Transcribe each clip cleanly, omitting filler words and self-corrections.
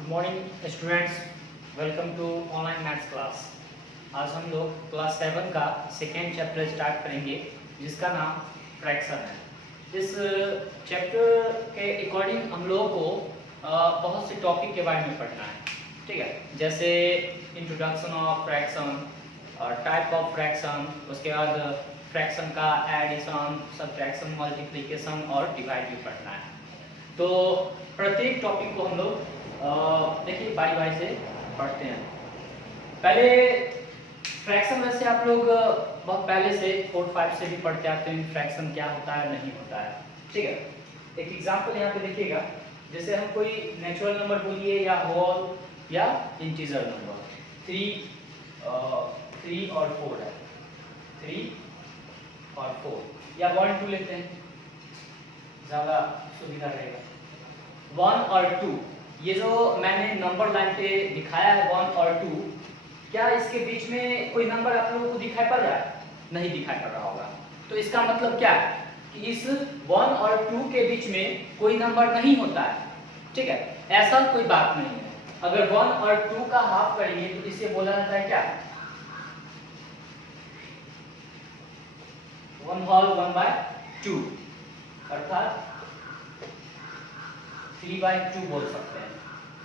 Good morning students, welcome to online maths class. आज हम लोग क्लास 7 का सेकेंड चैप्टर स्टार्ट करेंगे जिसका नाम फ्रैक्शन है। इस चैप्टर के अकॉर्डिंग हम लोगों को बहुत से टॉपिक के बारे में पढ़ना है, ठीक है। जैसे introduction of fraction, type of fraction, उसके बाद फ्रैक्शन का एडिशन, सब्ट्रैक्शन, मल्टीप्लिकेशन और डिवाइड भी पढ़ना है। तो प्रत्येक टॉपिक को हम लोग देखिए बारी बारी से पढ़ते हैं। पहले फ्रैक्शन वैसे आप लोग बहुत पहले से 4-5 से भी पढ़ते आते हैं फ्रैक्शन क्या होता है नहीं होता है, ठीक है। एक एग्जांपल यहाँ पे देखिएगा, जैसे हम कोई नेचुरल नंबर बोलिए या होल या इंटीजर नंबर, 3 और 4 है, 3 और 4 या 1 2 लेते हैं, ज़्यादा सुविधा रहेगा। 1 और 2, ये जो मैंने नंबर लाइन पे दिखाया है 1 और 2, क्या इसके बीच में कोई नंबर आप लोगों को दिखाई पड़ रहा है? नहीं दिखाई पड़ रहा होगा। तो इसका मतलब क्या है कि इस 1 और 2 के बीच में कोई नंबर नहीं होता है, ठीक है। ऐसा कोई बात नहीं है। अगर 1 और 2 का हाफ करेंगे तो इसे बोला जाता है क्या? 1 होल 1/2, अर्थात 3/2 बोल सकते हैं,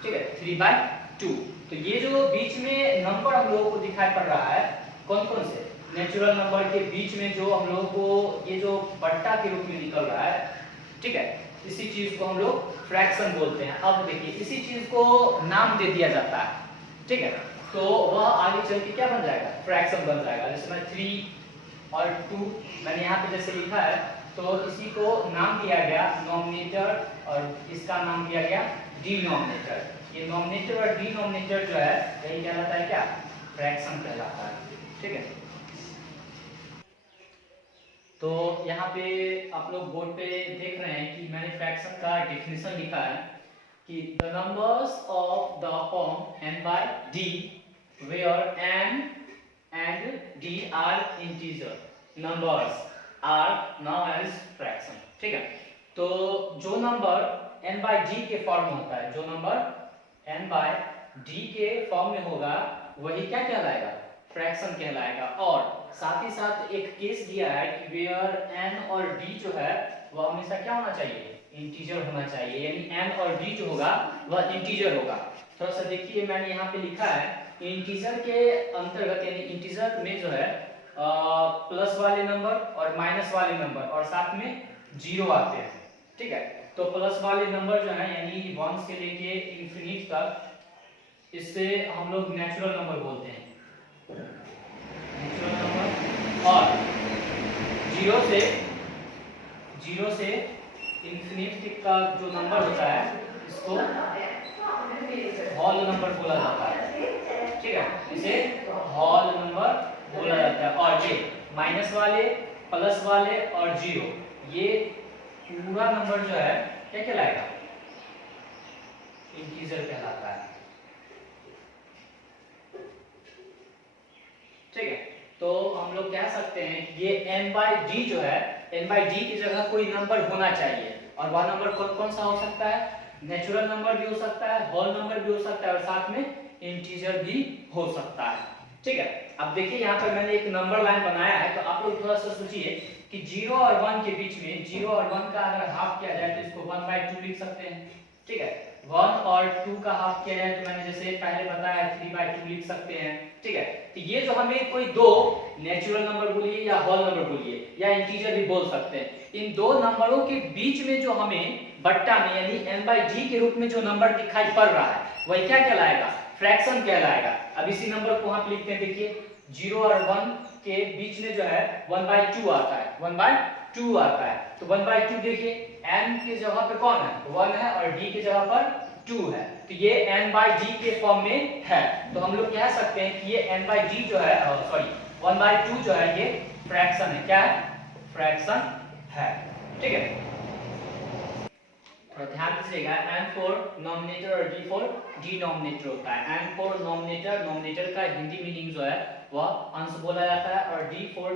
ठीक है, 3/2। तो ये जो बीच में नंबर हम लोगों को दिखाई पड़ रहा है, कौन कौन से नेचुरल नंबर के बीच में जो हम लोगों को ये जो बट्टा के रूप में निकल रहा है, ठीक है, इसी चीज को हम लोग फ्रैक्शन बोलते हैं। अब देखिए इसी चीज को नाम दे दिया जाता है, ठीक है, तो वह आगे चल के क्या बन जाएगा? फ्रैक्शन बन जाएगा। जैसे मैं 3 और 2 मैंने यहाँ पे जैसे लिखा है, तो इसी को नाम दिया गया नॉमिनेटर और इसका नाम दिया गया डिनोमिनेटर। ये नॉमिनेटर और डिनोमिनेटर जो है यही कहलाता है क्या? फ्रैक्शन कहलाता है, ठीक है। तो यहाँ पे आप लोग बोर्ड पे देख रहे हैं कि मैंने फ्रैक्शन का डेफिनेशन लिखा है कि the numbers of the form n by d where n and d are integer numbers are known as fraction, ठीक है। तो जो नंबर n by d के फॉर्म में होता है, जो नंबर n by d के फॉर्म में होगा वही क्या कहलाएगा? फ्रैक्शन कहलाएगा। और साथ ही साथ एक केस दिया है कि वेयर n और d जो है वह हमेशा क्या होना चाहिए? इंटीजर होना चाहिए, यानी n और d जो होगा वह इंटीजर होगा। थोड़ा सा देखिए, मैंने यहाँ पे लिखा है इंटीजर के अंतर्गत, यानी इंटीजर में जो है प्लस वाले नंबर और माइनस वाले नंबर और साथ में जीरो आते हैं, ठीक है। तो प्लस वाले नंबर जो है यानी 1 से लेके इंफिनिट तक, इससे हम लोग नेचुरल नंबर बोलते हैं, नेचुरल नंबर। और जीरो से इंफिनिट का जो नंबर होता है इसको होल नंबर बोला जाता है, ठीक है, इसे होल नंबर बोला जाता है। और ये माइनस वाले, प्लस वाले और जीरो, ये पूरा नंबर जो है क्या कहलाएगा? इंटीजर कहलाता है, ठीक है। तो हम लोग कह सकते हैं ये n by d जो है, n by d की जगह कोई नंबर होना चाहिए, और वह नंबर कौन कौन सा हो सकता है? नेचुरल नंबर भी हो सकता है, होल नंबर भी हो सकता है और साथ में इंटीजर भी हो सकता है, ठीक है। अब देखिए यहाँ पर मैंने एक नंबर लाइन बनाया है, तो आप लोग थोड़ा सा सोचिए कि 0 और 1 के बीच में 0 और 1 का अगर हाफ किया जाए तो इसको 1/2 लिख सकते हैं, ठीक है। 1 और 2 का हाफ किया जाए तो मैंने जैसे पहले बताया 3/2 लिख सकते हैं, ठीक है। तो ये जो हमें कोई दो नेचुरल नंबर बोलिए या होल नंबर बोलिए या इंटीजर भी बोल सकते हैं, इन दो नंबरों के बीच में जो हमें बट्टा में यानी n by d के रूप में जो नंबर दिखाई पड़ रहा है वही क्या कहलाएगा? फ्रैक्शन कहलाएगा। अब इसी नंबर को हम लिखते हैं, देखिए 0 और 1 के बीच में जो है 1/2 आता है, 1/2 आता है। तो 1/2 देखिए n की जगह पे कौन है? 1 है और d की जगह पर 2 है, तो ये n by d के फॉर्म में है। तो हम लोग कह सकते हैं कि ये n by d जो है, सॉरी 1/2 जो है ये फ्रैक्शन है। क्या है? फ्रैक्शन है, ठीक है। और ध्यान दीजिएगा n फॉर नॉमिनेटर और d फॉर डिनोमिनेटर होता है। n फॉर नॉमिनेटर, नॉमिनेटर का हिंदी मीनिंग जो है वह अंश बोला जाता है, और d फॉर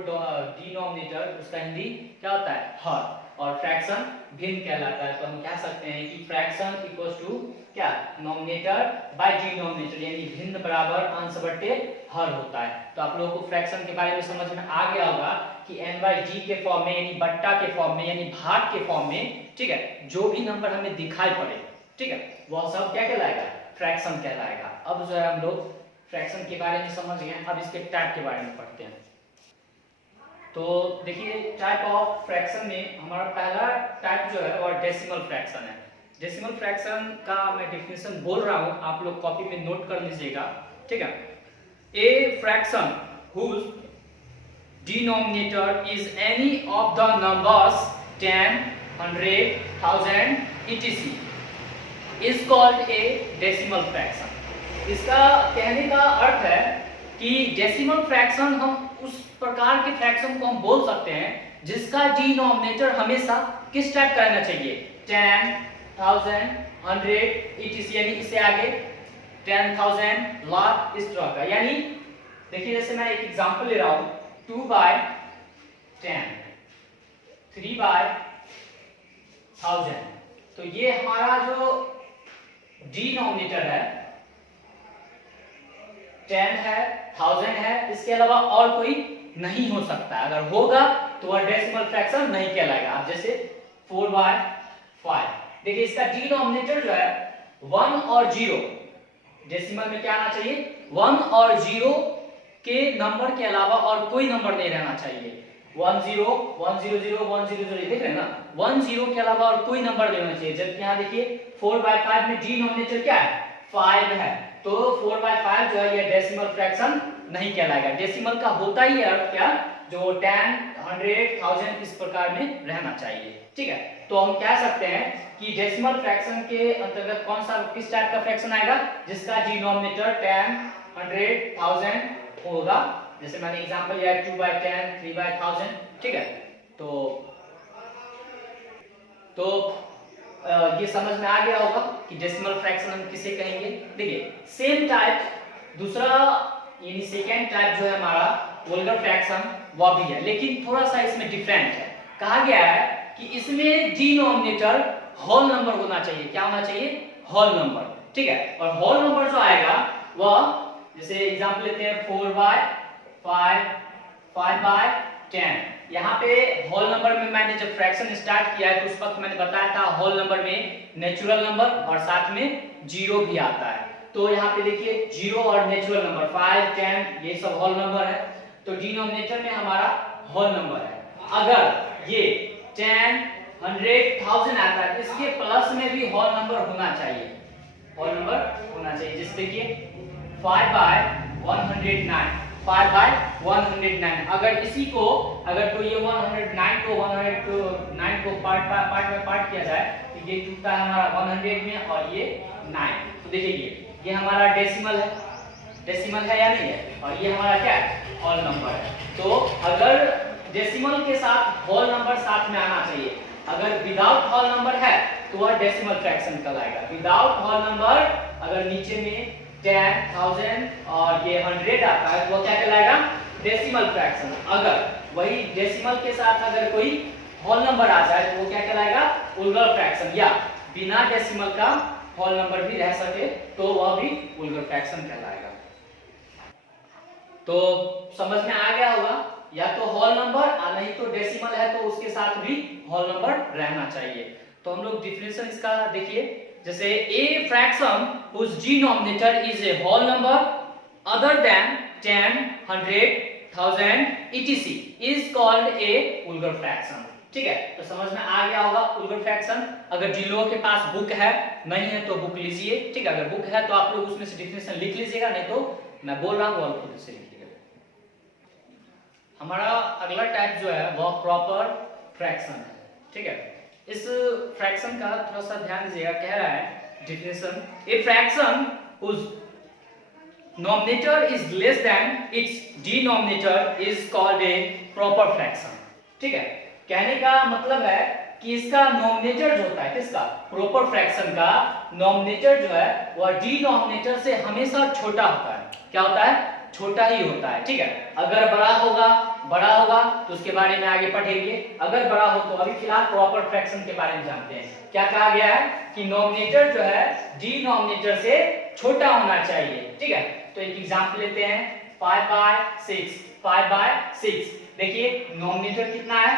डिनोमिनेटर उसका हिंदी क्या होता है? हर, और फ्रैक्शन भिन्न कहलाता है। तो हम कह सकते हैं कि फ्रैक्शन इक्वल्स टू क्या, नॉमिनेटर बाय डिनोमिनेटर, यानी भिन्न बराबर अंश बटे हर होता है। तो आप लोगों को फ्रैक्शन के बारे में समझ में आ गया होगा कि n/g के फॉर्म में, यानी बट्टा के फॉर्म में, यानी भाग के फॉर्म में, ठीक है, जो भी नंबर हमें दिखाई पड़े, ठीक है, वह सब क्या कहलाएगा, फ्रैक्शन कहलाएगा। अब जो है हम लोग फ्रैक्शन के बारे में समझ गए, अब इसके टाइप के बारे में पढ़ते हैं। तो देखिए टाइप ऑफ फ्रैक्शन में हमारा पहला टाइप जो है वो डेसिमल फ्रैक्शन है। डेसिमल फ्रैक्शन का मैं डेफिनेशन बोल रहा हूं, आप लोग कॉपी में नोट कर लीजिएगा, ठीक है। A fraction whose denominator is any of the numbers 10, 100, 1000 etc is called a decimal fraction. इसका कहने का अर्थ है कि डेसिमल फ्रैक्शन हम उस प्रकार के फ्रैक्शन को हम बोल सकते हैं जिसका डिनोमिनेटर हमेशा किस टाइप का रहना चाहिए, 10, 1000, 100 etc, यानी इससे आगे 10,000, लाख, इस तरह का। यानी देखिए जैसे मैं एक एग्जांपल ले रहा हूं, 2/10, 3/1000, तो ये हमारा जो डिनोमिनेटर है 10 है, 1000 है, इसके अलावा और कोई नहीं हो सकता है। अगर होगा तो वह डेसिमल फ्रैक्शन नहीं कहलाएगा। अब जैसे 4/5, देखिए इसका डिनोमिनेटर जो है 1 और 0, डेसिमल में क्या आना चाहिए, 1 और 0 के नंबर के अलावा और कोई नंबर नहीं रहना चाहिए। 1 0 1 0 0 1 0 0, देख रहे हैं ना, 1 0 के अलावा और कोई नंबर नहीं होना चाहिए। जबकि यहाँ देखिए 4/5 में डिनोमिनेटर क्या है, 5 है, तो 4/5 जो है ये डेसिमल फ्रैक्शन नहीं कहलाएगा। डेसिमल का होता ही अर्थ क्या, जो 10, 100, 1000 इस प्रकार में रहना चाहिए, ठीक है। तो हम कह सकते हैं कि डेसिमल फ्रैक्शन के अंतर्गत कौन सा, किस टाइप का फ्रैक्शन आएगा, जिसका डिनोमिनेटर 10, 100, 1000 होगा। जैसे मैंने एग्जांपल लिया 2/10, 3/1000, ठीक है। तो ये समझ में आ गया होगा कि डेसिमल फ्रैक्शन हम किसे कहेंगे। देखिए सेम टाइप दूसरा, यानी सेकेंड टाइप जो है हमारा वल्गर फ्रैक्शन, वह भी है, लेकिन थोड़ा सा इसमें डिफरेंट है। कहा गया है कि इसमें डिनोमिनेटर होल नंबर होना चाहिए। क्या होना चाहिए, होल नंबर, ठीक है। और होल नंबर जो आएगा वह, जैसे एग्जांपल लेते हैं 4/5, 5/10, यहाँ पे होल नंबर में मैंने जब फ्रैक्शन स्टार्ट किया है तो उस वक्त मैंने बताया था होल नंबर में नेचुरल नंबर और साथ में जीरो भी आता है। तो यहाँ पे देखिए जीरो और नेचुरल नंबर 5, 10 ये सब होल नंबर है, तो डिनोमिनेटर में हमारा होल नंबर है। अगर ये 10, 100, 1000 आता है, इसके प्लस में भी होल नंबर होना चाहिए, होल नंबर होना चाहिए। जैसे देखिए 5/109, 5/109, अगर इसी को, अगर तो ये 109 को पार्ट में पार्ट किया जाए तो ये टूटता है हमारा 100 में और ये 9। तो देखिए ये हमारा डेसिमल है या नहीं है, और ये हमारा क्या है, होल नंबर है। तो अगर डेसिमल के साथ होल नंबर साथ में आना चाहिए, अगर विदाउट होल नंबर है तो वह डेसिमल फ्रैक्शन कहलाएगा। विदाउट होल नंबर अगर नीचे में 10, 1000 और ये 100 आता है तो वो क्या कहलाएगा, डेसिमल फ्रैक्शन। अगर वही डेसिमल के साथ अगर कोई होल नंबर आ जाए तो वो क्या कहलाएगा, वल्गर फ्रैक्शन, या बिना डेसिमल का होल नंबर भी रह सके तो वह भी वल्गर फ्रैक्शन कहलाएगा। तो समझ में आ गया होगा, या तो होल नंबर और नहीं तो डेसिमल है तो उसके साथ भी होल नंबर रहना चाहिए। तो हम लोग डिफिनेशन इसका देखिए, जैसे a fraction whose denominator is a whole number other than 10, 100, 1000 etc is called a vulgar fraction, ठीक है। तो समझ में आ गया होगा वल्गर फ्रैक्शन। अगर जिन लोगों के पास बुक है, नहीं है तो बुक लीजिए, ठीक है। अगर बुक है तो आप लोग उसमें से डिफिनेशन लिख लीजिएगा, नहीं तो मैं बोल रहा हूँ और खुद से लिखिएगा। हमारा अगला टाइप जो है वह प्रॉपर फ्रैक्शन है, ठीक है। इस फ्रैक्शन का थोड़ा सा ध्यान दीजिएगा, कह रहा है definition, a fraction whose nominator is less than its denominator is called a proper fraction, ठीक है। कहने का मतलब है कि इसका नॉमिनेटर जो होता है, किसका, प्रॉपर फ्रैक्शन का नॉमिनेटर जो है वह डिनोमिनेटर से हमेशा छोटा होता है। क्या होता है, छोटा ही होता है, ठीक है। अगर बड़ा होगा तो उसके बारे में आगे पढ़ेंगे। अगर बड़ा हो तो अभी फिलहाल प्रॉपर फ्रैक्शन के बारे में जानते हैं। क्या कहा गया है कि नॉमिनेटर जो है डिनोमिनेटर से छोटा होना चाहिए, ठीक है। तो एक एग्जांपल लेते हैं 5/6। देखिए नॉमिनेटर कितना है,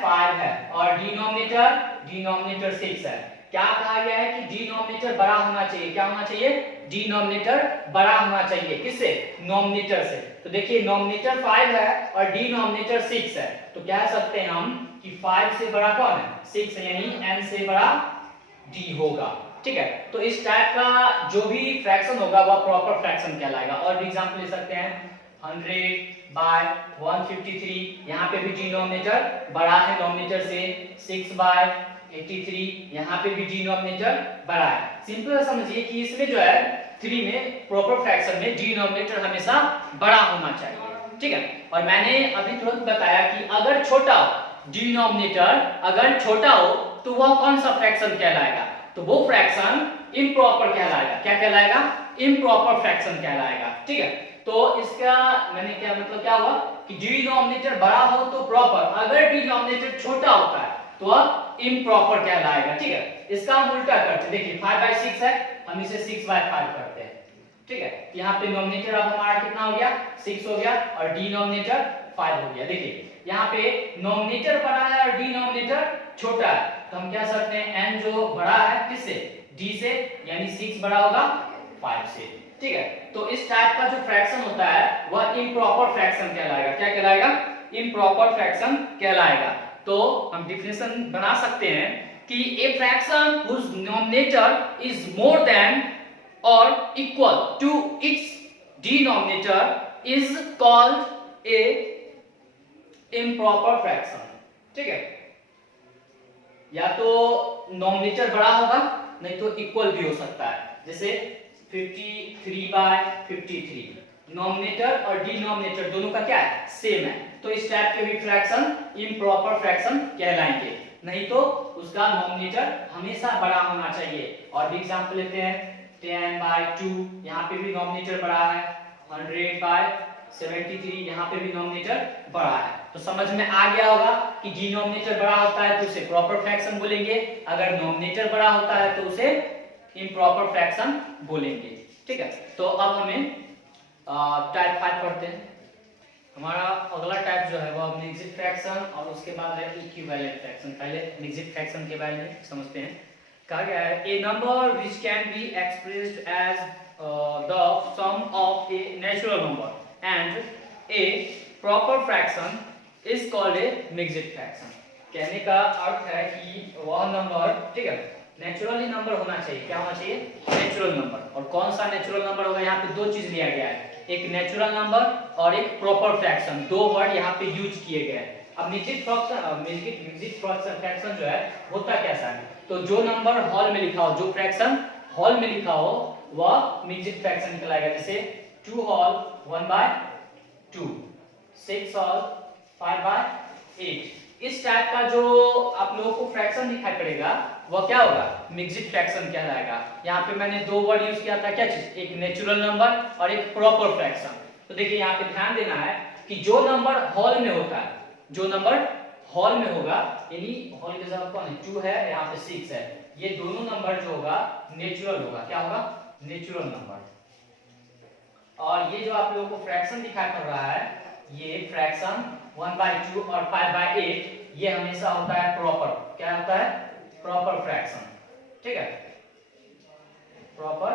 5 है और डिनोमिनेटर 6 है। क्या कहा गया है कि डिनोमिनेटर बड़ा होना चाहिए। क्या होना चाहिए, डिनोमिनेटर बड़ा होना चाहिए। किससे, नॉमिनेटर से। तो देखिए नॉमिनेटर 5 है और डिनोमिनेटर 6 है, तो कह सकते हैं हम कि 5 से बड़ा कौन है, 6 है, यानी n से बड़ा d होगा, ठीक है। तो इस टाइप का जो भी फ्रैक्शन होगा वह प्रॉपर फ्रैक्शन कहलाएगा। और भी एग्जांपल ले सकते हैं 100/153, यहाँ पे भी डिनोमिनेटर बड़ा है नॉमिनेटर से। 6/83, यहाँ पे भी डिनोमिनेटर बड़ा है। सिंपल समझिए कि इसमें जो है 3 में प्रॉपर फ्रैक्शन में डिनोमिनेटर हमेशा बड़ा होना चाहिए, ठीक है। और मैंने अभी तुरंत बताया कि अगर छोटा हो डिनोमिनेटर, अगर छोटा हो तो वह कौन सा फ्रैक्शन कहलाएगा, तो वो फ्रैक्शन इम्प्रॉपर कहलाएगा। क्या कहलाएगा, इम्प्रॉपर फ्रैक्शन कहलाएगा, ठीक है। तो इसका मैंने क्या मतलब क्या हुआ कि डिनोमिनेटर बड़ा हो तो प्रॉपर, अगर डिनोमिनेटर छोटा होता है तो वह इम्प्रॉपर कहलाएगा, ठीक है। इसका हम उल्टा करते हैं। देखिए 5/6 है, हम इसे 6/5 करते हैं, ठीक है। यहाँ पे नॉमिनेटर अब हमारा कितना हो गया, 6 हो गया और डिनोमिनेटर 5 हो गया। देखिए यहाँ पे नॉमिनेटर बड़ा है और डिनोमिनेटर छोटा है, तो हम कह सकते हैं n जो बड़ा है किससे, d से, यानी 6 बड़ा होगा 5 से, ठीक है। तो इस टाइप का जो फ्रैक्शन होता है वह इम्प्रॉपर फ्रैक्शन कहलाएगा। क्या कहलाएगा, इम्प्रॉपर फ्रैक्शन कहलाएगा। तो हम डिफिनेशन बना सकते हैं कि a fraction whose denominator is more than or equal to its denominator is called a improper fraction, ठीक है। या तो नॉमिनेटर बड़ा होगा, नहीं तो इक्वल भी हो सकता है। जैसे 53/53, नॉमिनेटर और डिनोमिनेटर दोनों का क्या है, सेम है, तो इस टाइप के भी फ्रैक्शन इम्प्रॉपर फ्रैक्शन कहलाएंगे। नहीं तो उसका नॉमिनेटर हमेशा बड़ा होना चाहिए। और भी एग्जांपल लेते हैं 10/2, यहाँ पे भी नॉमिनेटर बड़ा है। 100/73, यहाँ पे भी नॉमिनेटर बड़ा है। तो समझ में आ गया होगा कि डिनोमिनेटर बड़ा होता है तो उसे प्रॉपर फ्रैक्शन बोलेंगे, अगर नॉमिनेटर बड़ा होता है तो उसे इम्प्रॉपर फ्रैक्शन बोलेंगे, ठीक है। तो अब हमें टाइप 5 पढ़ते हैं। हमारा अगला टाइप जो है वह मिक्स्ड फ्रैक्शन और उसके बाद है इक्विवेलेंट फ्रैक्शन। पहले मिक्स्ड फ्रैक्शन के बारे में समझते हैं। कहा गया है a number which can be expressed as the sum of a natural number and a proper fraction is called a mixed fraction. कहने का अर्थ है कि वह नंबर, ठीक है, नेचुरली नंबर होना चाहिए। क्या होना चाहिए, नेचुरल नंबर। और कौन सा नेचुरल नंबर होगा, यहाँ पे दो चीज लिया गया है, एक नेचुरल नंबर और एक प्रॉपर फ्रैक्शन। दो वर्ड यहाँ पे यूज किए गए हैं। अब मिक्स्ड फ्रैक्शन जो है होता कैसा है, तो जो नंबर हॉल में लिखा हो, जो फ्रैक्शन हॉल में लिखा हो वह मिक्स्ड फ्रैक्शन कहलाएगा। जैसे 2 होल 1/2, 6 होल 5/8। इस टाइप का जो आप लोगों को फ्रैक्शन दिखाई पड़ेगा वह क्या होगा, मिक्स्ड फ्रैक्शन कहलाएगा। यहाँ पे मैंने दो वर्ड यूज किया था, क्या चीज, एक नेचुरल नंबर और एक प्रॉपर फ्रैक्शन। तो देखिए यहाँ पे ध्यान देना है कि जो नंबर हॉल में होता है, जो नंबर हॉल में होगा, यानी हॉल के जगह कौन है, 2 है, यहाँ पे 6 है, ये दोनों नंबर जो होगा नेचुरल होगा। क्या होगा, नेचुरल नंबर। और ये जो आप लोगों को फ्रैक्शन दिखाई पड़ रहा है, ये फ्रैक्शन 1/2 और 5/8, ये हमेशा होता है प्रॉपर। क्या होता है, प्रॉपर फ्रैक्शन, ठीक है, प्रॉपर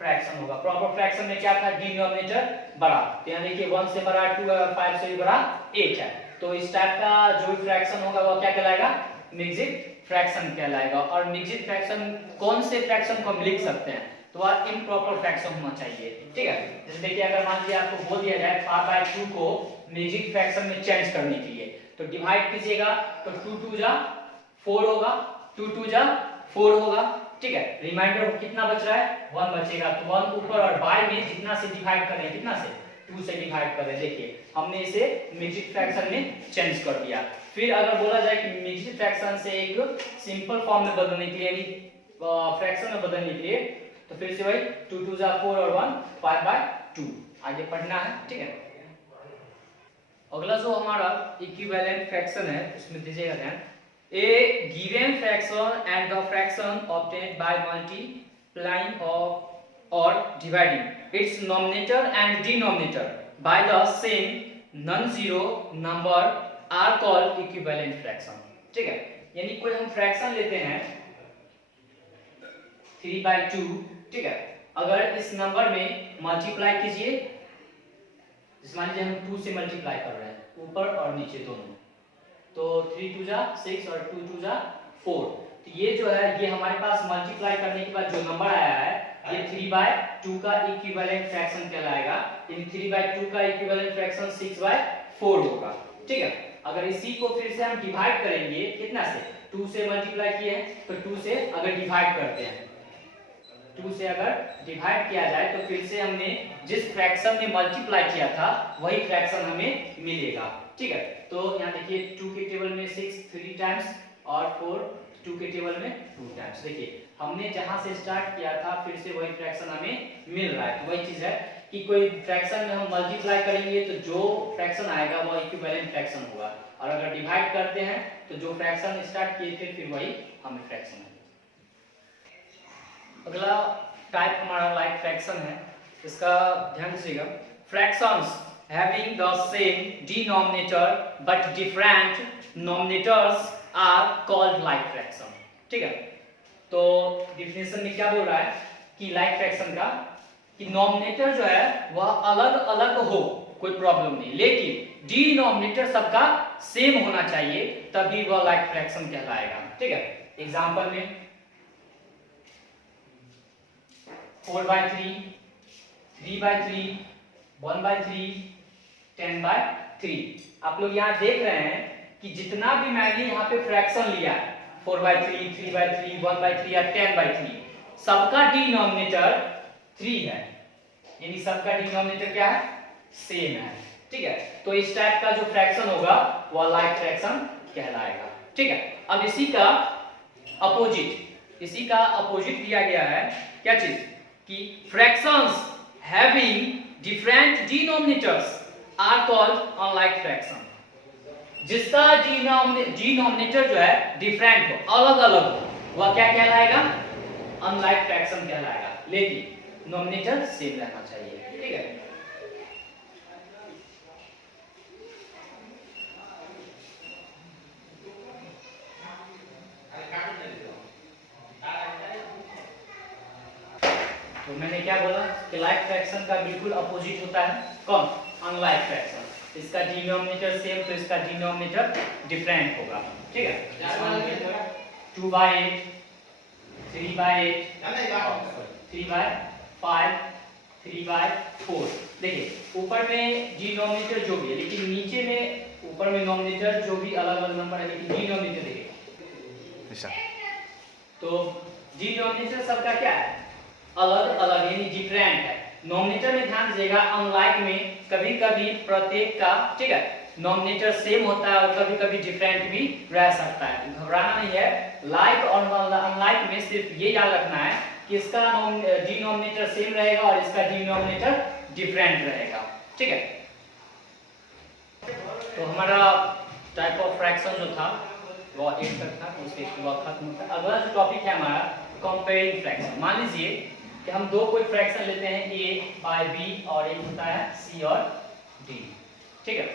फ्रैक्शन होगा। प्रॉपर फ्रैक्शन में क्या था, डिनोमिनेटर बड़ा, तो यहाँ देखिए 1 से बड़ा 2 है और 5 से भी बड़ा 8 है। तो इस टाइप का जो भी फ्रैक्शन होगा वो क्या कहलाएगा, मिक्स्ड फ्रैक्शन कहलाएगा। और मिक्स्ड फ्रैक्शन कौन से फ्रैक्शन को हम लिख सकते हैं, तो वह इम्प्रॉपर फ्रैक्शन होना चाहिए, ठीक है। जैसे देखिए अगर मान लीजिए आपको बोल दिया जाए 5/2 को मिक्स्ड फ्रैक्शन में चेंज करने के लिए, तो डिवाइड कीजिएगा, तो 2 2 जा 4 होगा, 2 2 जा 4 होगा, ठीक है। रिमाइंडर कितना बच रहा है, 1 बचेगा। तो 1 ऊपर और बाय में जितना से डिवाइड कर रहे हैं, कितना से, 2 से डिवाइड कर रहे हैं। देखिए हमने इसे मिक्स्ड फ्रैक्शन में चेंज कर दिया। फिर अगर बोला जाए कि मिक्स्ड फ्रैक्शन से एक सिंपल फॉर्म में बदलने के लिए, यानी फ्रैक्शन में बदलने के लिए, तो फिर से वही 2 2 जा 4 और 1 5/2 आगे पढ़ना है, ठीक है। अगला जो हमारा इक्विवेलेंट फ्रैक्शन है उसमें दीजिएगा ध्यान, a given fraction and the fraction obtained by multiplying or dividing its numerator and denominator by the same non zero number are called equivalent fraction, ठीक है। यानी कोई हम फ्रैक्शन लेते हैं 3/2, ठीक है। अगर इस नंबर में मल्टीप्लाई कीजिए, मान लीजिए हम 2 से मल्टीप्लाई कर रहे हैं ऊपर और नीचे दोनों, तो 3 2 जा 6 और 2 2 जा 4, तो ये जो है ये हमारे पास मल्टीप्लाई करने के बाद जो नंबर आया है ये 3/2 का इक्विवेलेंट फ्रैक्शन कहलाएगा। इन 3/2 का इक्विवेलेंट फ्रैक्शन 6/4 होगा, ठीक है। अगर इसी को फिर से हम डिवाइड करेंगे कितना से, 2 से मल्टीप्लाई किए हैं तो 2 से अगर डिवाइड करते हैं, 2 से अगर डिवाइड किया जाए तो फिर से हमने जिस फ्रैक्शन में मल्टीप्लाई किया था वही फ्रैक्शन हमें मिलेगा, ठीक है। तो यहाँ देखिए 2 के टेबल में 6 3 टाइम्स और 4 2 के टेबल में 2 टाइम्स। देखिए हमने जहां से स्टार्ट किया था फिर से वही फ्रैक्शन हमें मिल रहा है। तो वही चीज है कि कोई फ्रैक्शन में हम मल्टीप्लाई करेंगे तो जो फ्रैक्शन आएगा वो इक्विवेलेंट फ्रैक्शन होगा, और अगर डिवाइड करते हैं तो जो फ्रैक्शन स्टार्ट किए थे फिर वही हमें फ्रैक्शन है। अगला टाइप हमारा लाइक फ्रैक्शन है, इसका ध्यान दीजिएगा, fractions having the same denominator but different nominators are called like fraction, ठीक है। तो डिफिनेशन में क्या बोल रहा है कि लाइक फ्रैक्शन का कि नोमिनेटर जो है वह अलग अलग हो कोई प्रॉब्लम नहीं, लेकिन डिनोमिनेटर सबका सेम होना चाहिए तभी वह लाइक फ्रैक्शन कहलाएगा, ठीक है। एग्जांपल में 4/3 3/3 1/3 10/3, आप लोग यहाँ देख रहे हैं कि जितना भी मैंने यहाँ पे फ्रैक्शन लिया 4/3 3/3 1/3 या 10/3 सबका डिनोमिनेटर 3 है, यानी सबका डिनोमिनेटर क्या है, सेम है, ठीक है। तो इस टाइप का जो फ्रैक्शन होगा वह लाइक फ्रैक्शन कहलाएगा, ठीक है। अब इसी का अपोजिट दिया गया है, क्या चीज कि fractions having different denominators are called unlike fraction. जिसका डिनोमिनेटर जो है डिफरेंट हो, अलग अलग हो, वह क्या कहलाएगा, अनलाइक फ्रैक्शन कहलाएगा, लेकिन नोमिनेटर सेम रहना चाहिए, ठीक है। तो मैंने क्या बोला कि लाइक फ्रैक्शन का बिल्कुल अपोजिट होता है, कौन, अनलाइक फ्रैक्शन। इसका डिनोमिनेटर सेम तो इसका डिनोमिनेटर डिफरेंट होगा, ठीक है। 2/8 3/8 3/5 3/4, देखिए ऊपर में डिनोमिनेटर जो भी है लेकिन नीचे में ऊपर में नोमिनेटर जो भी अलग अलग नंबर है लेकिन डिनोमिनेटर देखिए, तो डिनोमिनेटर सबका क्या है, अलग अलग यानी डिफरेंट है। नोमिनेटर में ध्यान दीजिएगा, अनलाइक में कभी कभी प्रत्येक का, ठीक है, नोमिनेटर सेम होता है और कभी कभी डिफरेंट भी रह सकता है, घबराना नहीं है। लाइक और अनलाइक में सिर्फ ये याद रखना है कि इसका डिनोमिनेटर सेम रहेगा और इसका डिनोमिनेटर डिफरेंट रहेगा, ठीक है। तो हमारा टाइप ऑफ फ्रैक्शन जो था वो 8 तक था, उसके बाद खत्म होता है। अगला जो टॉपिक है हमारा कंपेयरिंग फ्रैक्शन। मान लीजिए कि हम दो कोई फ्रैक्शन लेते हैं a/b और एक होता है c और d, ठीक है।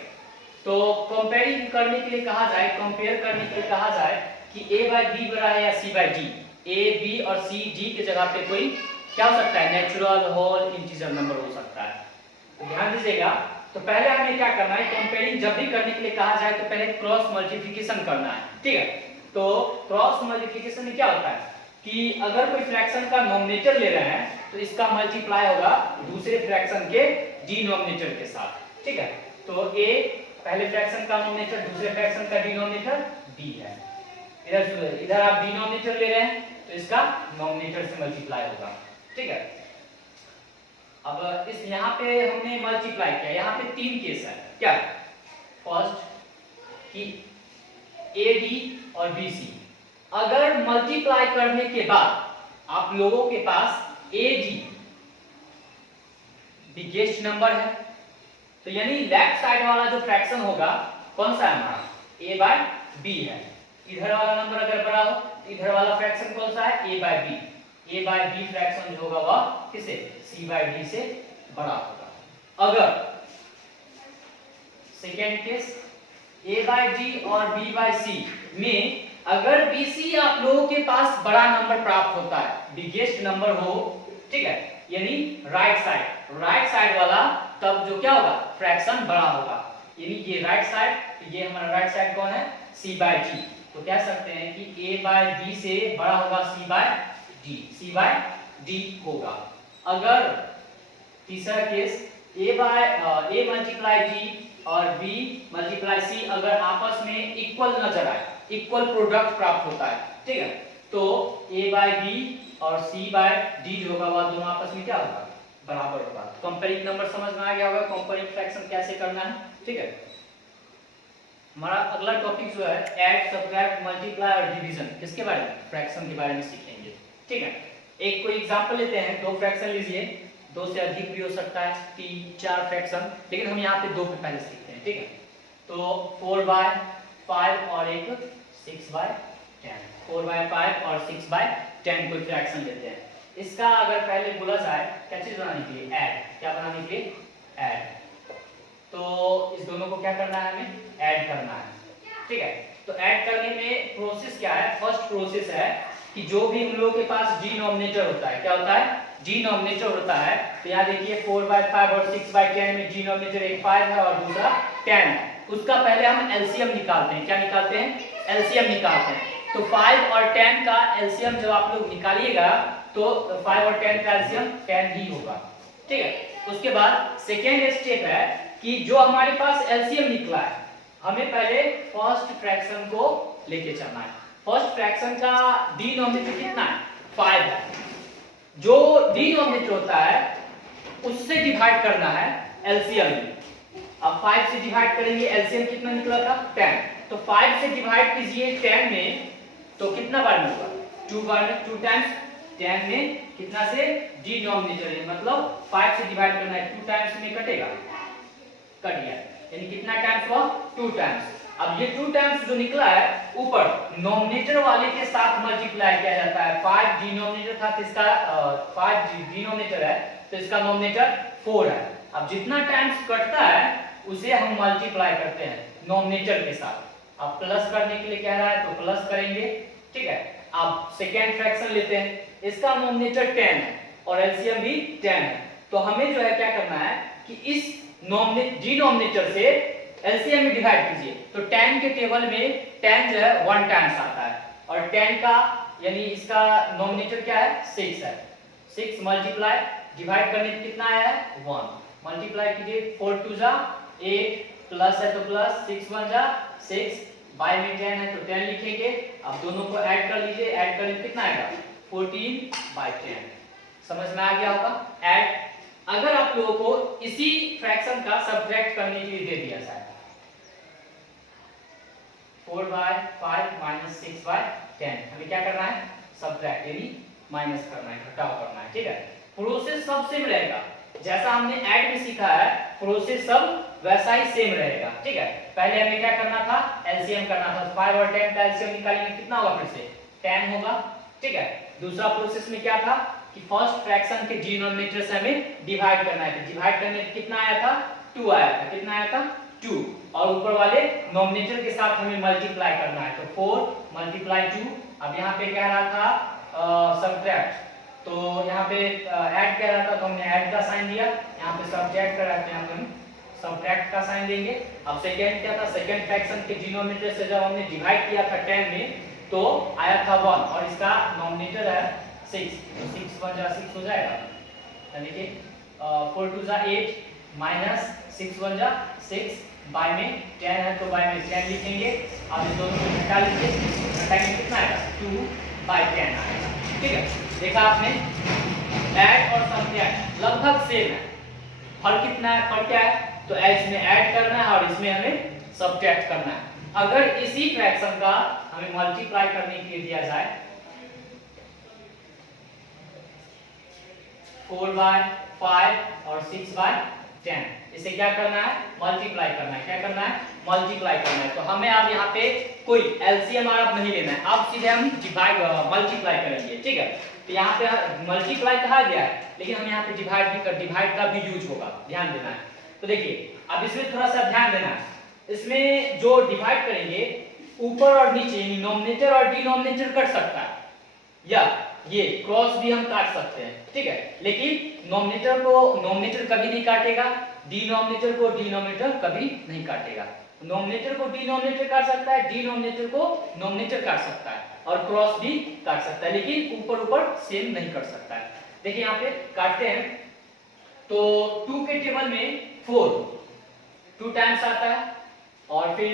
तो कंपेयरिंग करने के लिए कहा जाए, कंपेयर करने के लिए कहा जाए कि a/b बड़ा है या c/d, a b और c d के जगह पे कोई क्या हो सकता है, नेचुरल, होल, इंटीजर नंबर हो सकता है। तो ध्यान दीजिएगा, तो पहले हमें क्या करना है, कंपेयरिंग जब भी करने के लिए कहा जाए तो पहले क्रॉस मल्टीप्लिकेशन करना है, ठीक है। तो क्रॉस मल्टीप्लिकेशन में क्या होता है कि अगर कोई फ्रैक्शन का नोमिनेटर ले रहे हैं तो इसका मल्टीप्लाई होगा दूसरे फ्रैक्शन के डिनोमिनेटर के साथ, ठीक है। तो a पहले फ्रैक्शन का नोमिनेटर, दूसरे फ्रैक्शन का डिनोमिनेटर b है। इधर आप डिनोमिनेटर ले रहे हैं तो इसका नोमिनेटर से मल्टीप्लाई होगा, ठीक है। अब इस यहाँ पे हमने मल्टीप्लाई किया, यहाँ पे 3 केस है, क्या, फर्स्ट कि AD और BC, अगर मल्टीप्लाई करने के बाद आप लोगों के पास AD बिगेस्ट नंबर है, तो यानी लेफ्ट साइड वाला जो फ्रैक्शन होगा कौन सा है हमारा, A बाय B है। इधर वाला नंबर अगर बड़ा हो तो इधर वाला फ्रैक्शन कौन सा है, A by B। A by B fraction जो होगा वह किसे, C बाय D से बड़ा होगा। अगर second case A by D और B बाय C में अगर BC आप लोगों के पास बड़ा नंबर प्राप्त होता है, बिगेस्ट नंबर हो, ठीक है, यानी राइट साइड वाला, तब जो क्या होगा, फ्रैक्शन बड़ा होगा। यानी ये राइट साइड, ये हमारा राइट साइड कौन है, C बाय D। तो कह सकते हैं कि A बाय B से बड़ा होगा C बाय D होगा। अगर तीसरा केस A मल्टीप्लाई D और B मल्टीप्लाई C अगर आपस में इक्वल नजर आए, इक्वल प्रोडक्ट प्राप्त होता है, ठीक है, तो A बाय B और C बाय D जो होगा वह दोनों आपस में क्या होगा, बराबर होगा। कंपेयरिंग नंबर समझ में आ गया होगा, कंपेयरिंग फ्रैक्शन कैसे करना है, ठीक है। हमारा अगला टॉपिक जो है ऐड, सब्ट्रैक्ट, मल्टीप्लाई और डिवीजन, किसके बारे में, फ्रैक्शन के बारे में सीखेंगे, ठीक है। एक कोई एग्जांपल लेते हैं, दो फ्रैक्शन लीजिए, दो से अधिक भी हो सकता है, 3, 4 फ्रैक्शन, लेकिन हम यहाँ पे दो पे पहले सीखते हैं, ठीक है। तो 4 बाय 5 और एक 6 बाय 10, 4 बाय 5 और 6 बाय 10 कोई फ्रैक्शन लेते हैं। इसका अगर पहले बोला जाए क्या चीज बनाने के लिए, ऐड, क्या बनाने के लिए, ऐड। तो इस दोनों को क्या करना है, हमें ऐड करना है, ठीक है। तो ऐड करने में प्रोसेस क्या है, फर्स्ट प्रोसेस है कि जो भी हम लोगों के पास डिनोमिनेटर होता है, क्या होता है, डिनोमिनेटर होता है। तो यहाँ देखिए 4 बाय 5 और 6 बाय 10 में डिनोमिनेटर एक 5 है और दूसरा 10 है, उसका पहले हम एलसीएम निकालते हैं। क्या निकालते हैं, एलसीएम निकालते हैं। तो 5 और 10 का एलसीएम जब आप लोग निकालिएगा तो 5 और 10 का एलसीएम 10 ही होगा, ठीक है। उसके बाद सेकेंड स्टेप है कि जो हमारे पास एलसीएम निकला है, हमें पहले फर्स्ट फ्रैक्शन को लेके चलना है। फर्स्ट फ्रैक्शन का डिनोमिनेटर कितना है, 5 है। जो डिनोमिनेटर होता है उससे डिवाइड करना है एलसीएम में। अब 5 से डिवाइड करेंगे, एलसीएम कितना निकला था, 10। तो 5 से डिवाइड कीजिए 10 में, तो कितना बार में होगा, 2 बार में, 2 टाइम्स 10 में कितना से डिनोमिनेटर है, मतलब 5 से डिवाइड करना है, 2 टाइम्स में कटेगा, कट गया, यानी कितना टाइम्स हुआ, 2 टाइम्स। अब ये 2 टाइम्स जो निकला है ऊपर नोमिनेटर वाले के साथ मल्टीप्लाई किया जाता है। 5 डिनोमिनेटर था तो इसका 5 डिनोमिनेटर है तो इसका नोमिनेटर 4 है। अब जितना टाइम्स कटता है उसे हम मल्टीप्लाई करते हैं नोमिनेटर के साथ। अब प्लस करने के लिए कह रहा है तो प्लस करेंगे, ठीक है। अब सेकेंड फ्रैक्शन लेते हैं, इसका नोमिनेटर 10 है और एलसीएम भी 10 है। तो हमें जो है क्या करना है कि इस डिनोमिनेटर से एलसीएम में डिवाइड कीजिए। तो 10 के टेबल में 10 जो है 1 टाइम्स आता है और 10 का यानी इसका नोमिनेटर क्या है, 6 है। 6 मल्टीप्लाई डिवाइड करने में कितना आया है, 1। मल्टीप्लाई कीजिए, 4 2 जा 8, प्लस है तो प्लस, 6 1 जा 6, बाय में 10 है तो 10 लिखेंगे। अब दोनों को ऐड कर लीजिए, ऐड करने में कितना आएगा, 14/10। समझ में आ गया होगा ऐड। अगर आप लोगों को इसी फ्रैक्शन का सब्ट्रैक्ट करने के लिए दे दिया जाए, 4 बाय 5 माइनस 6 बाय 10, हमें क्या करना है, सब्ट्रैक्ट यानी माइनस करना है, घटाव करना है, ठीक है। प्रोसेस सब सेम रहेगा, जैसा हमने ऐड में सीखा है प्रोसेस सब वैसा ही सेम रहेगा, ठीक है। पहले हमें क्या करना था, एलसीएम करना था। 5 और 10 का एलसीएम निकालेंगे, कितना होगा, फिर से 10 होगा, ठीक है। दूसरा प्रोसेस में क्या था कि फर्स्ट फ्रैक्शन के डिनोमिनेटर से हमें डिवाइड करना है। तो डिवाइड करने में कितना आया था, 2 आया था। कितना आया था, 2, और ऊपर वाले नोमिनेटर के साथ हमें मल्टीप्लाई करना है। तो 4 मल्टीप्लाई 2। अब यहाँ पे कह रहा था सब्ट्रैक्ट, तो यहाँ पे ऐड कह रहा था तो हमने ऐड का साइन दिया, यहाँ पे सब्ट्रैक्ट कर रहा था, यहाँ पे हम सब्ट्रैक्ट का साइन देंगे। अब सेकेंड क्या था, सेकेंड फ्रैक्शन के डिनोमिनेटर से जब हमने डिवाइड किया था 10 में तो आया था 1 और इसका नोमिनेटर है 6, तो 6 1 जा 6 हो जाएगा, यानी कि 4 2 जा 8 माइनस 6 1 जा 6, बाय में 10 है तो बाय में 10 लिखेंगे। अब इस दोनों को घटा लीजिए, घटाएंगे कितना आएगा, 2/10 आएगा, ठीक है। देखा आपने, ऐड और सब्ट्रैक्ट लगभग सेम है, फर्क कितना है, फर्क क्या है, तो इसमें ऐड करना है और इसमें हमें सब्ट्रैक्ट करना है। अगर इसी फ्रैक्शन का हमें मल्टीप्लाई करने के लिए दिया जाए, 4/5 और 6/10। इसे क्या करना है, मल्टीप्लाई करना है। क्या करना है, मल्टीप्लाई करना है। तो हमें अब यहाँ पे कोई एलसीएम आप नहीं लेना है, अब सीधे हम डिवाइड मल्टीप्लाई करेंगे। ठीक है, तो यहाँ पे मल्टीप्लाई कहा गया है, लेकिन हम यहाँ पे डिवाइड का भी यूज होगा, ध्यान देना है। तो देखिए अब इसमें थोड़ा सा ध्यान देना है, इसमें जो डिवाइड करेंगे ऊपर और नीचे नॉमिनेटर और डिनोमिनेटर कट सकता है, या ये क्रॉस भी हम काट सकते हैं। ठीक है, लेकिन नॉमिनेटर को नॉमिनेटर कभी नहीं काटेगा, डिनोमिनेटर को डिनोमिनेटर कभी नहीं काटेगा। नॉमिनेटर को डिनोमिनेटर काट सकता है, डिनोमिनेटर को नॉमिनेटर काट सकता है, और क्रॉस भी काट सकता है, लेकिन ऊपर ऊपर सेम नहीं कर सकता है। देखिए यहाँ पे काटते हैं, तो 2 के टेबल में 4 2 टाइम्स आता है, और फिर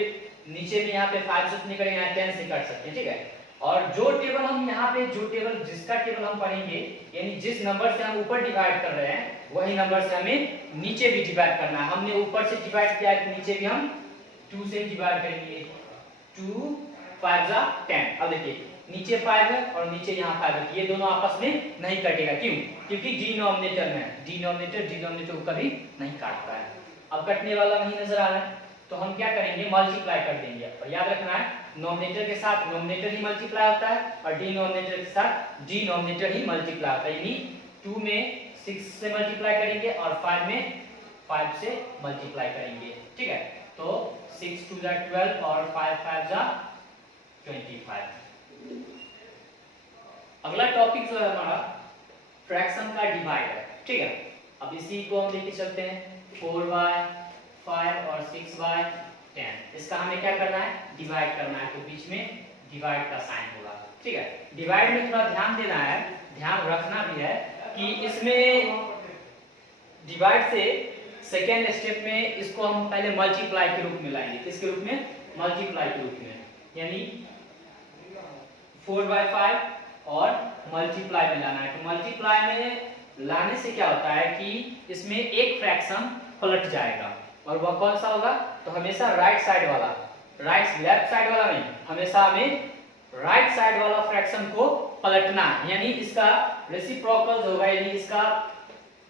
नीचे में यहाँ पे 5 से निकलेंगे, यहाँ 10 से काट सकते हैं। ठीक है, और जो टेबल हम यहाँ पे जिसका टेबल हम पढ़ेंगे, यानी जिस नंबर से हम ऊपर डिवाइड कर रहे हैं वही नंबर से हमें नीचे भी डिवाइड करना है। हमने ऊपर से डिवाइड किया है तो नीचे भी हम 2 से डिवाइड करेंगे। 2 5 10। अब देखिए नीचे 5 है और नीचे यहाँ 5 है, ये दोनों आपस में नहीं कटेगा। क्यों? क्योंकि डिनोमिनेटर में डिनोमिनेटर को कभी नहीं काटता है। अब कटने वाला नहीं नजर आ रहा है, तो हम क्या करेंगे, मल्टीप्लाई कर देंगे। और याद रखना है नॉमिनेटर के साथ नॉमिनेटर ही मल्टीप्लाई होता है, और डिनोमिनेटर के साथ डिनोमिनेटर ही मल्टीप्लाई होता है। यानी 2 में 6 से मल्टीप्लाई करेंगे और 5 में 5 से मल्टीप्लाई करेंगे। ठीक है, तो 6 2 12 और 5 5 25। अगला टॉपिक जो है हमारा फ्रैक्शन का डिवाइड है। ठीक है, अब इसी को हम लेके चलते हैं 4/5 और 6/10। इसका हमें क्या करना है, डिवाइड करना है, तो बीच में डिवाइड का साइन होगा। ठीक है, डिवाइड में थोड़ा ध्यान देना है, ध्यान रखना भी है कि इसमें डिवाइड से सेकेंड स्टेप में इसको हम पहले मल्टीप्लाई के रूप में लाएंगे। किसके रूप में, मल्टीप्लाई के रूप में, यानी 4/5 और मल्टीप्लाई में लाना है। तो मल्टीप्लाई में लाने से क्या होता है कि इसमें एक फ्रैक्शन पलट जाएगा, और वह कौन सा होगा, तो हमेशा राइट साइड वाला, लेफ्ट साइड वाला नहीं, हमेशा हमें राइट साइड वाला फ्रैक्शन को पलटना है, यानी इसका रेसिप्रोकल होगा, यानी इसका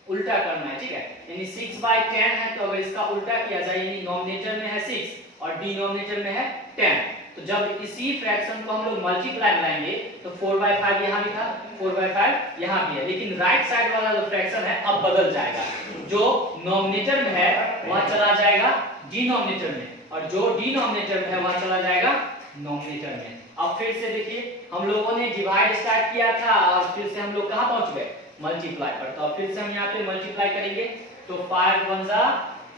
उल्टा करना है। ठीक है, यानी 6/10 है, तो अगर इसका उल्टा किया जाए, यानी नॉमिनेटर में है 6 और डिनोमिनेटर में है 10, तो जब इसी फ्रैक्शन को हम लोग मल्टीप्लाई में लाएंगे तो 4/5 यहाँ भी था, 4/5 यहाँ भी है, लेकिन राइट साइड वाला जो फ्रैक्शन है अब बदल जाएगा। जो नॉमिनेटर में है वहां चला जाएगा डिनोमिनेटर में, और जो डिनोमिनेटर में है वहां चला जाएगा नॉमिनेटर में। अब फिर से देखिए, हम लोगों ने डिवाइड स्टार्ट किया था और फिर से हम लोग कहां पहुंच गए, मल्टीप्लाई पर। तो अब फिर से हम यहाँ पे मल्टीप्लाई करेंगे, तो 5 1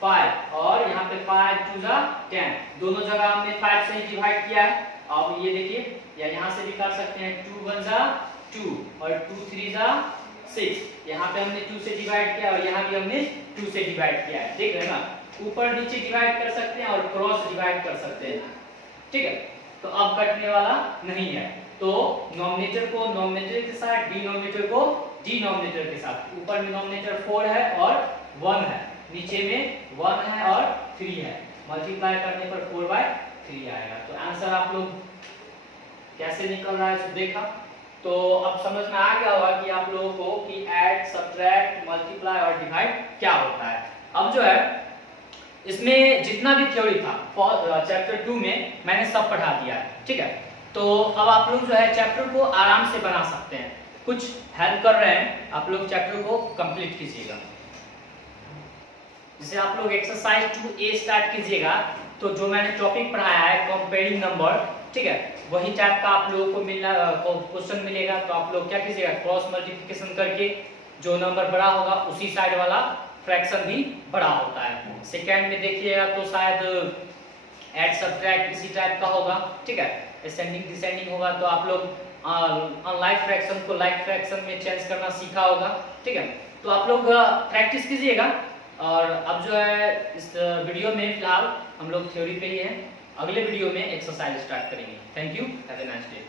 5 और यहाँ पे 5 2 10, दोनों जगह हमने 5 से ही डिवाइड किया है। अब ये देखिए, या यहाँ से भी कर सकते हैं, 2 1 2 और 2 3 6, यहाँ पे हमने 2 से डिवाइड किया और यहाँ भी हमने 2 से डिवाइड किया है। देख रहे हैं ना, ऊपर नीचे डिवाइड कर सकते हैं और क्रॉस डिवाइड कर सकते हैं। ठीक है, तो अब कटने वाला नहीं है, तो नॉमिनेटर को नॉमिनेटर के साथ, डिनोमिनेटर को डिनोमिनेटर के साथ। ऊपर में नॉमिनेटर 4 है और 1 है, नीचे में 1 है और 3 है, मल्टीप्लाई करने पर 4/3 आएगा। तो आंसर आप लोग कैसे निकल रहा है देखा, तो अब समझ में आ गया होगा कि आप लोगों को कि ऐड, सब्ट्रैक्ट, मल्टीप्लाई और डिवाइड क्या होता है। अब जो है इसमें जितना भी थ्योरी था चैप्टर 2 में मैंने सब पढ़ा दिया है। ठीक है, तो अब आप लोग जो है चैप्टर को आराम से बना सकते हैं, कुछ हेल्प कर रहे हैं, आप लोग चैप्टर को कंप्लीट कीजिएगा। जैसे आप लोग एक्सरसाइज 2A स्टार्ट कीजिएगा, तो जो मैंने टॉपिक पढ़ाया है कंपेयरिंग नंबर, ठीक है, वही टाइप का आप लोगों को मिलना क्वेश्चन मिलेगा। तो आप लोग क्या कीजिएगा, क्रॉस मल्टीप्लिकेशन करके जो नंबर बड़ा होगा उसी साइड वाला फ्रैक्शन भी बड़ा होता है। सेकेंड में देखिएगा तो शायद ऐड सब्ट्रैक्ट इसी टाइप का होगा। ठीक है, असेंडिंग डिसेंडिंग होगा, तो आप लोग अनलाइक फ्रैक्शन को लाइक फ्रैक्शन में चेंज करना सीखा होगा। ठीक है, तो आप लोग प्रैक्टिस कीजिएगा। और अब जो है इस वीडियो में फिलहाल हम लोग थ्योरी पे ही हैं, अगले वीडियो में एक्सरसाइज स्टार्ट करेंगे। Thank you, have a nice day.